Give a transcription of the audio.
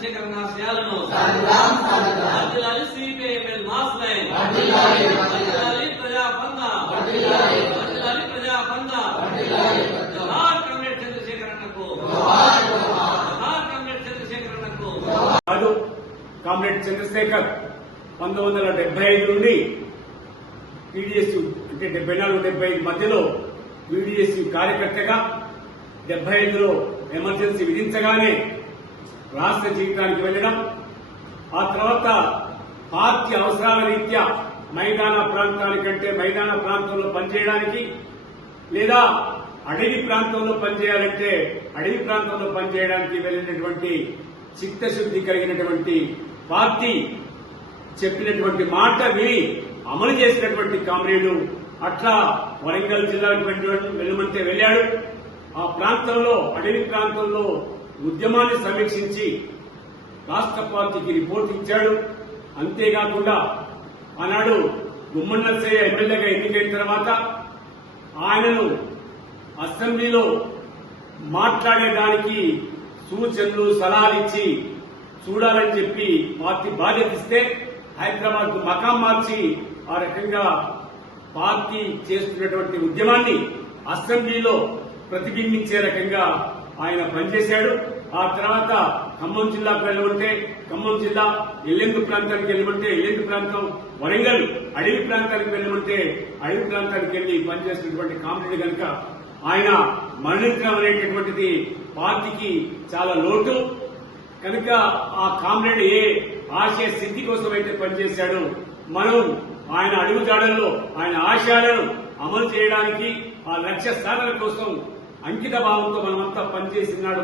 చంద్రశేఖర్ ఆశయాలను CPIML mass line ప్రజాబంధ జోహార్ comrade Chandrasekhar అన్నకు comrade Chandrasekhar 1975 నుండి పీడీఎస్యూ అంటే 74-75 మధ్యలో పీడీఎస్యూ కార్యకర్తగా 75లో ఎమర్జెన్సీ విధించగానే రాష్ట్ర జీవితానికి వెళ్లడం, ఆ తర్వాత పార్టీ అవసరాల రీత్యా మైదాన ప్రాంతానికంటే మైదాన ప్రాంతంలో పనిచేయడానికి లేదా అడవి ప్రాంతంలో పనిచేయాలంటే అడవి ప్రాంతంలో పనిచేయడానికి వెళ్లినటువంటి చిత్తశుద్ధి కలిగినటువంటి పార్టీ చెప్పినటువంటి మాట విని అమలు చేసినటువంటి కామ్రేడు. అట్లా వరంగల్ జిల్లాకు వెళ్ళమంటే వెళ్ళాడు. ఆ ప్రాంతంలో అడవి ప్రాంతంలో ఉద్యమాన్ని సమీక్షించి రాష్ట్ర పార్టీకి రిపోర్ట్ ఇచ్చాడు. అంతేకాకుండా ఆనాడు గుమ్మడి నరసయ్య ఎమ్మెల్యేగా ఎన్నికైన తర్వాత ఆయనను అసెంబ్లీలో మాట్లాడేదానికి సూచనలు సలహాలు ఇచ్చి చూడాలని చెప్పి పార్టీ బాధ్యత ఇస్తే హైదరాబాద్ కు మకాం మార్చి ఆ రకంగా పార్టీ చేస్తున్నటువంటి ఉద్యమాన్ని అసెంబ్లీలో ప్రతిబింబించే రకంగా ఆయన పనిచేశాడు. ఆ తర్వాత ఖమ్మం జిల్లాకు వెళ్ళమంటే ఖమ్మం జిల్లా, ఎల్లెందు ప్రాంతానికి వెళ్ళమంటే ఎల్లెందు ప్రాంతం, వరంగల్ అడవి ప్రాంతానికి వెళ్ళమంటే అడవి ప్రాంతానికి వెళ్లి పనిచేసినటువంటి కామ్రేడ్ కనుక ఆయన మరణించడం అనేటటువంటిది పార్టీకి చాలా లోటు కనుక ఆ కామ్రేడ్ ఏ ఆశయ సిద్ధి కోసం అయితే పనిచేశాడో మనం ఆయన అడుగుజాడల్లో ఆయన ఆశయాలను అమలు చేయడానికి ఆ లక్ష్య సాధన కోసం అంకిత భావంతో మనమంతా పనిచేసినాడు.